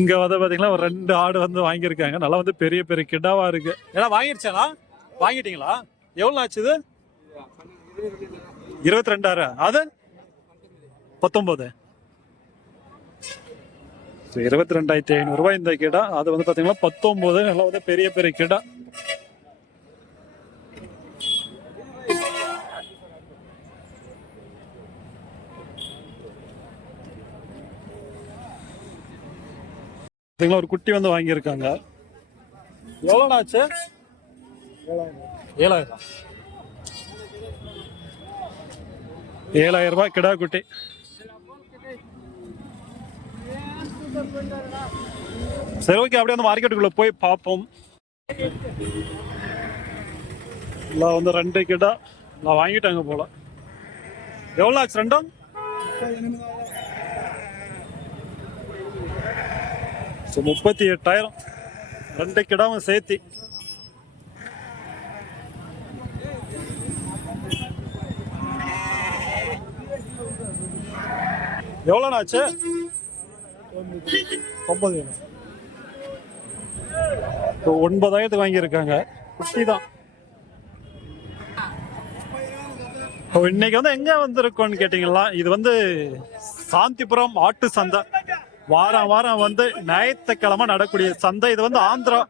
இங்க வந்து பாத்தீங்கன்னா ஒரு ரெண்டு ஆடு வந்து வாங்கியிருக்காங்க. நல்லா வந்து பெரிய பெரிய கிடாவா இருக்கு. ஏன்னா வாங்கிருச்சானா வாங்கிட்டீங்களா? எவ்வளோ ஆச்சு இது? இருபத்தி ரெண்டாயிரம் அது? பத்தொன்பது. இருபத்தி ரெண்டாயிரத்தி ஐநூறுரூவா இந்த கிடா. அது வந்து பார்த்தீங்கன்னா பத்தொம்போது நல்லா வந்து பெரிய பெரிய கிடா. பாத்தீங்களா ஒரு குட்டி வந்து வாங்கியிருக்காங்க. எவ்வளோண்ணா ஆச்சு ஏழாயிரம். ஏழாயிரம் ரூபாய் கிடா குட்டி. சரி ஓகே அப்படியே அந்த மார்க்கெட்டுக்குள்ள போய் பார்ப்போம். எல்லாம் வந்து ரெண்டு கிடா. நான் வாங்கிட்டாங்க போல. எவ்வளோ ஆச்சு ரெண்டும்? ஸோ முப்பத்தி எட்டாயிரம். ரெண்டு கிடாவும் சேர்த்தி. எவ்வளோண்ணா ஆச்சு ஒன்பது. இப்போ ஒன்பதாயிரத்துக்கு வாங்கியிருக்காங்க. குட்டி தான். இன்னைக்கு வந்து எங்க வந்திருக்கோம்னு கேட்டீங்களா? இது வந்து சாந்திபுரம் ஆட்டு சந்தை. வாரம் வாரம் வந்து ஞாயிற்றுக்கிழமை நடக்கூடிய சந்தை. இது வந்து ஆந்திரா.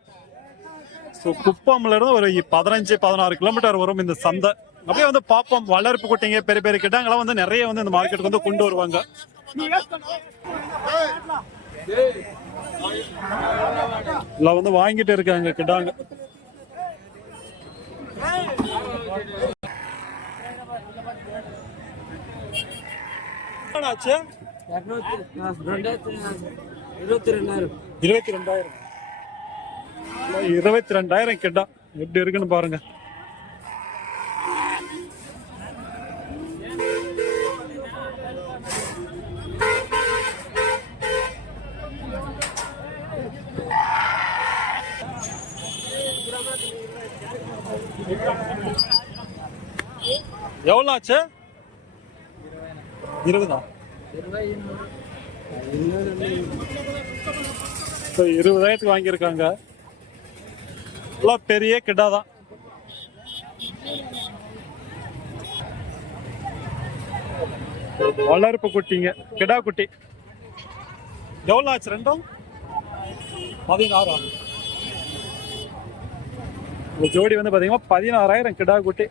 ஸோ குப்பம்ல இருந்து ஒரு பதினஞ்சு பதினாறு கிலோமீட்டர் வரும் இந்த சந்தை. அப்படியே வந்து பார்ப்போம். வளர்ப்பு குட்டிங்க பெரிய பெரிய கிட்டாங்களாம் வந்து நிறைய வந்து இந்த மார்க்கெட்டுக்கு வந்து கொண்டு வருவாங்க. எல்லாம் வந்து வாங்கிட்டு இருக்காங்க கிட்டாங்க ஆச்சு இருபத்தி ரெண்டாயிரம் இருபத்தி ரெண்டாயிரம். இருபத்தி ரெண்டாயிரம் கிட்டா எப்படி இருக்குன்னு பாருங்க. எவ்வளோ ஆச்சு? இருபதா? இப்போ இருபதாயிரத்துக்கு வாங்கியிருக்காங்க. எல்லாம் பெரிய கிடா தான். வளர்ப்பு குட்டிங்க. கிடா குட்டி. எவ்வளோ ஆச்சு? ரெண்டும்? பதினாறா? இந்த ஜோடி வந்து பார்த்தீங்கன்னா பதினாறாயிரம் கிடா குட்டி.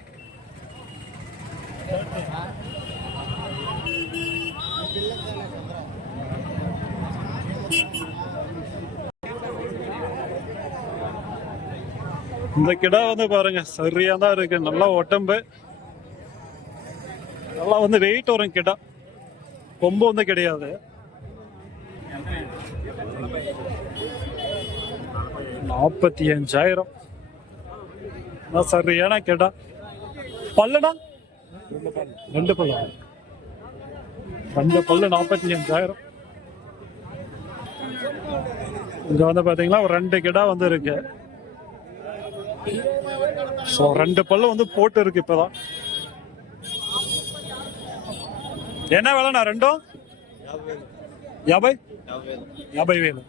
இந்த கிடா வந்து பாருங்க சரியா தான் இருக்கு. நல்லா உடம்பு. நல்லா வந்து வெயிட் வரும் கிடா. கொம்பு வந்து கிடையாது. நாற்பத்தி அஞ்சாயிரம் சரியான கிடா. பல்லுடா? ரெண்டு பல்லு. ரெண்டு பல்லு நாற்பத்தி அஞ்சாயிரம் இங்க வந்து பாத்தீங்கன்னா ஒரு ரெண்டு கிடா வந்து இருக்கு. ஸோ ரெண்டு பல்லு வந்து போட்டு இருக்கு இப்போதான். என்ன வேலைண்ணா ரெண்டும்? யாபை? யாபை வேணும்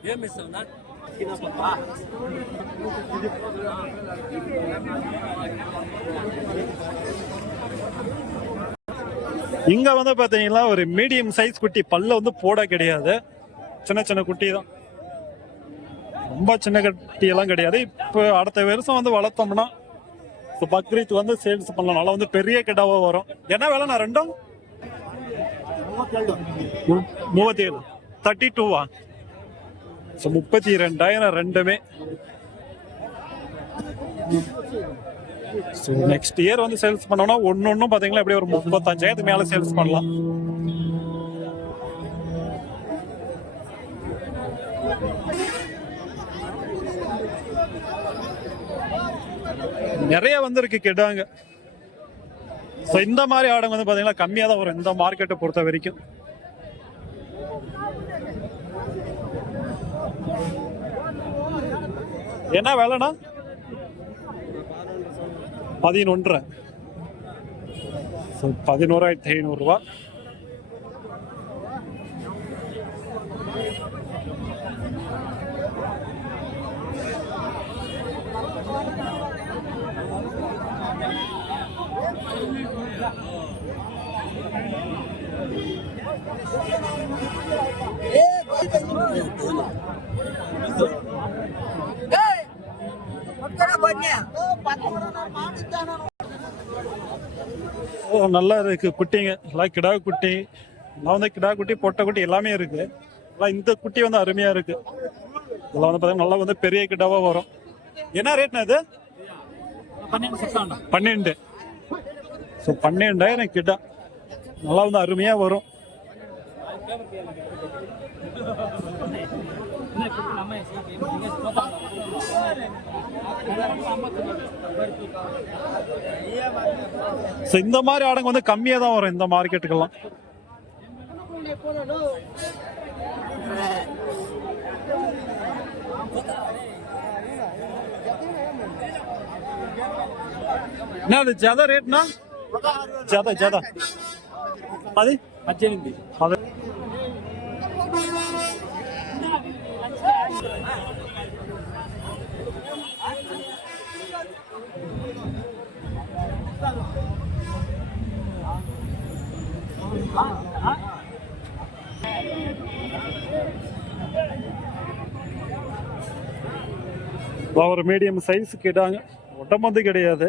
இங்க வந்து பாத்தீங்கன்னா ஒரு மீடியம் சைஸ் குட்டி பல்ல வந்து போட கிடையாது. சின்ன சின்ன குட்டி தான் ரொம்ப சின்ன கட்டியெல்லாம் கிடையாது. இப்போ அடுத்த வருஷம் வந்து வளர்த்தோம்னா இப்போ பக்ரீத் வந்து சேல்ஸ் பண்ணலாம். நல்லா வந்து பெரிய கிடாவாக வரும். என்ன வேலைண்ணா ரெண்டும்? மு- மூவத்தி ஏழு தேர்ட்டி டூவா ஸோ முப்பத்தி ரெண்டாயிரம் ரெண்டுமே. ஸோ நெக்ஸ்ட் இயர் வந்து சேல்ஸ் பண்ணோம்னா ஒன்று ஒன்றும் பார்த்தீங்கன்னா எப்படி ஒரு முப்பத்தஞ்சாயிரத்துக்கு மேலே சேல்ஸ் பண்ணலாம். நிறைய வந்திருக்கு கெட்டாங்க. ஸோ இந்த மாதிரி ஆடுங்க வந்து பார்த்தீங்கன்னா கம்மியாக தான் வரும். இந்த மார்க்கெட்டை பொறுத்த வரைக்கும். என்ன வேலைண்ணா? பதினொன்றரை. பதினோராயிரத்தி ஐநூறுரூவா நல்லா இருக்கு. குட்டிங்க. நல்லா கிடா குட்டி. நான் வந்து கிடா குட்டி பொட்டை குட்டி எல்லாமே இருக்கு. நல்லா இந்த குட்டி வந்து அருமையா இருக்கு. இதெல்லாம் வந்து பார்த்தீங்கன்னா நல்லா வந்து பெரிய கிடாவா வரும். என்ன ரேட்னா இது? பன்னெண்டு ஸோ பன்னெண்டாயிரம் கிட்ட நல்லா வந்து அருமையாக வரும். ஸோ இந்த மாதிரி ஆடுங்க வந்து கம்மியாக தான் வரும் இந்த மார்க்கெட்டுக்கெல்லாம். என்ன அது ஜாதா ரேட்னா ஜாதா ஜாதா அது పద్దెనిమిది அது ஒரு மீடியம் சைஸ் கேட்டாங்க உடம்பு வந்து கிடையாது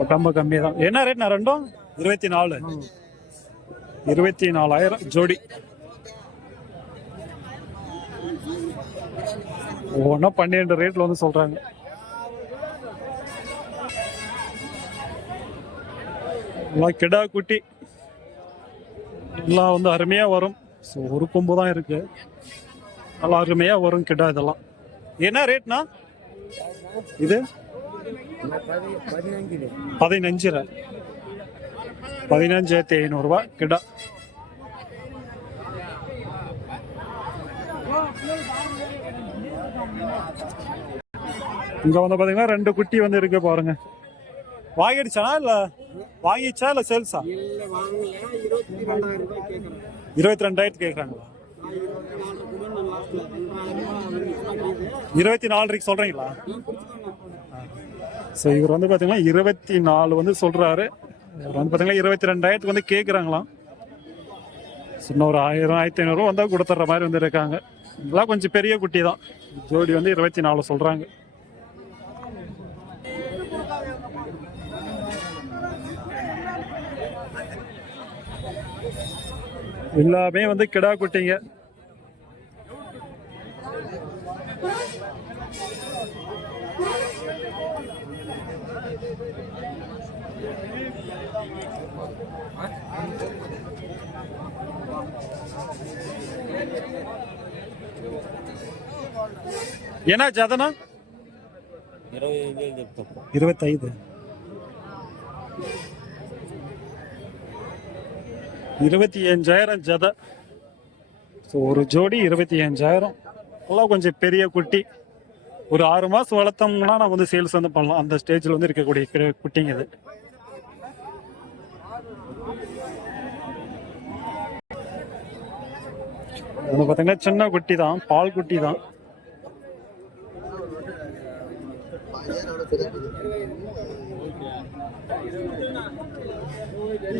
ரொம்ப கம்மி தான். என்ன ரேட்ண்ணா ரெண்டும்? இருபத்தி நாலு. இருபத்தி நாலாயிரம் ஜோடி. ஒவ்வொன்றும் பன்னிரெண்டு ரேட்டில் வந்து சொல்கிறாங்க நல்லா கிடா குட்டி. எல்லாம் வந்து அருமையாக வரும். ஸோ ஒரு கொம்பு தான் இருக்குது நல்லா அருமையாக வரும் கிடா இதெல்லாம். என்ன ரேட்னா இது? பதினஞ்சு ரூபா பதினஞ்சாயிரத்தி ஐநூறுரூவா கிடா. இங்க வந்து பாத்தீங்கன்னா ரெண்டு குட்டி வந்து இருக்கு பாருங்க. வாங்கிடுச்சானா இல்ல? வாங்கிச்சா இல்ல சேல்ஸா? இருபத்தி இருபத்தி ரெண்டாயிரத்து கேக்குறாங்களா? இருபத்தி நாலரைக்கு சொல்றீங்களா? ஸோ இவர் வந்து பார்த்தீங்கன்னா இருபத்தி நாலு வந்து சொல்கிறாரு இவர் வந்து பார்த்தீங்கன்னா இருபத்தி ரெண்டாயிரத்துக்கு வந்து கேட்குறாங்களாம் So, இன்னும் ஒரு ஆயிரம் ஆயிரத்தி ஐநூறுரூவா வந்தால் கொடுத்துட்ற மாதிரி வந்து இருக்காங்க. இதெல்லாம் கொஞ்சம் பெரிய குட்டி தான். ஜோடி வந்து இருபத்தி நாலு சொல்கிறாங்க எல்லாமே வந்து கிடா குட்டிங்க. ఏనా చదనా ఇరవై இருபத்தி அஞ்சாயிரம் ஜதை. ஸோ ஒரு ஜோடி இருபத்தி அஞ்சாயிரம் எல்லாம் கொஞ்சம் பெரிய குட்டி. ஒரு ஆறு மாதம் வளர்த்தோம்னா நம்ம வந்து சேல்ஸ் வந்து பண்ணலாம். அந்த ஸ்டேஜில் வந்து இருக்கக்கூடிய குட்டிங்க இது. இது பார்த்தீங்கன்னா சின்ன குட்டி தான் பால் குட்டி தான்.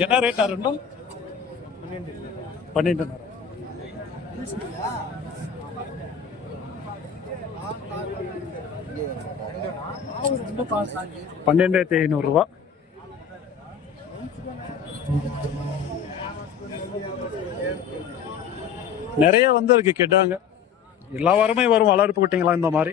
என்ன ரேட்டா ரெண்டும்? பன்னெண்டு பன்னெண்டாயிரத்தி ஐநூறுரூவா நிறைய வந்து இருக்கு கெட்டாங்க. எல்லா வாரமே வரும் வளர்ப்பு குட்டிங்களா இந்த மாதிரி.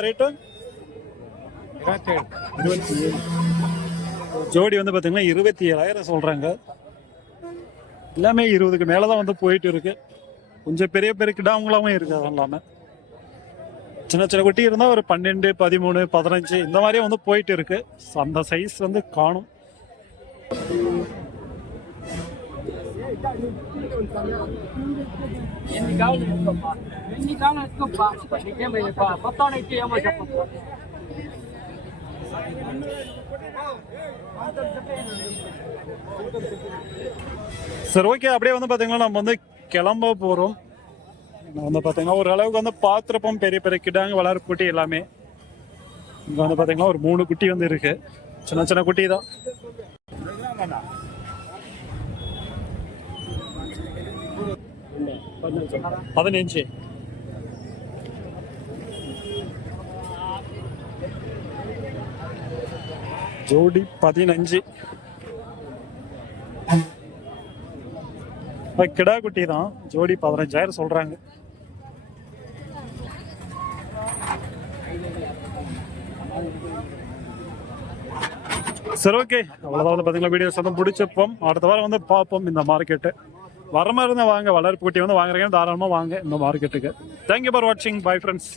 ரேட்டு இருபத்தி ஏழு ஜோடி வந்து பார்த்தீங்கன்னா இருபத்தி ஏழாயிரம் சொல்கிறாங்க எல்லாமே இருபதுக்கு மேலே தான் வந்து போயிட்டு இருக்கு. கொஞ்சம் பெரிய பெரிய கிடாங்களாவும் இருக்குது அதெல்லாமே சின்ன சின்ன குட்டி இருந்தால் ஒரு பன்னெண்டு பதிமூணு பதினஞ்சு இந்த மாதிரியே வந்து போயிட்டு இருக்கு அந்த சைஸ் வந்து காணும். சரி ஓகே அப்படியே வந்து பார்த்தீங்கன்னா நம்ம வந்து கிளம்ப போகிறோம் வந்து பார்த்தீங்கன்னா ஓரளவுக்கு வந்து பாத்திரப்பம் பெரிய பெரிய கிடாங்க வளர்ப்பு குட்டி எல்லாமே. இங்கே வந்து பார்த்தீங்கன்னா ஒரு மூணு குட்டி வந்து இருக்கு. சின்ன சின்ன குட்டி தான். பதினஞ்சு. ஜோடி பதினஞ்சு. கிடா குட்டி தான். ஜோடி பதினஞ்சாயிரம் சொல்றாங்க. சரி ஓகே அவ்வளோதான் வந்து பார்த்தீங்களா வீடியோஸ் வந்து பிடிச்சப்போம் அடுத்த வாரம் வந்து பார்ப்போம் இந்த மார்க்கெட்டு வர மாதிரி இருந்தால் வாங்க. வளர்ப்பு குட்டி வந்து வாங்குறீங்க தாராளமாக வாங்க இந்த மார்க்கெட்டுக்கு தேங்க்யூ ஃபார் வாட்சிங் பை ஃப்ரெண்ட்ஸ்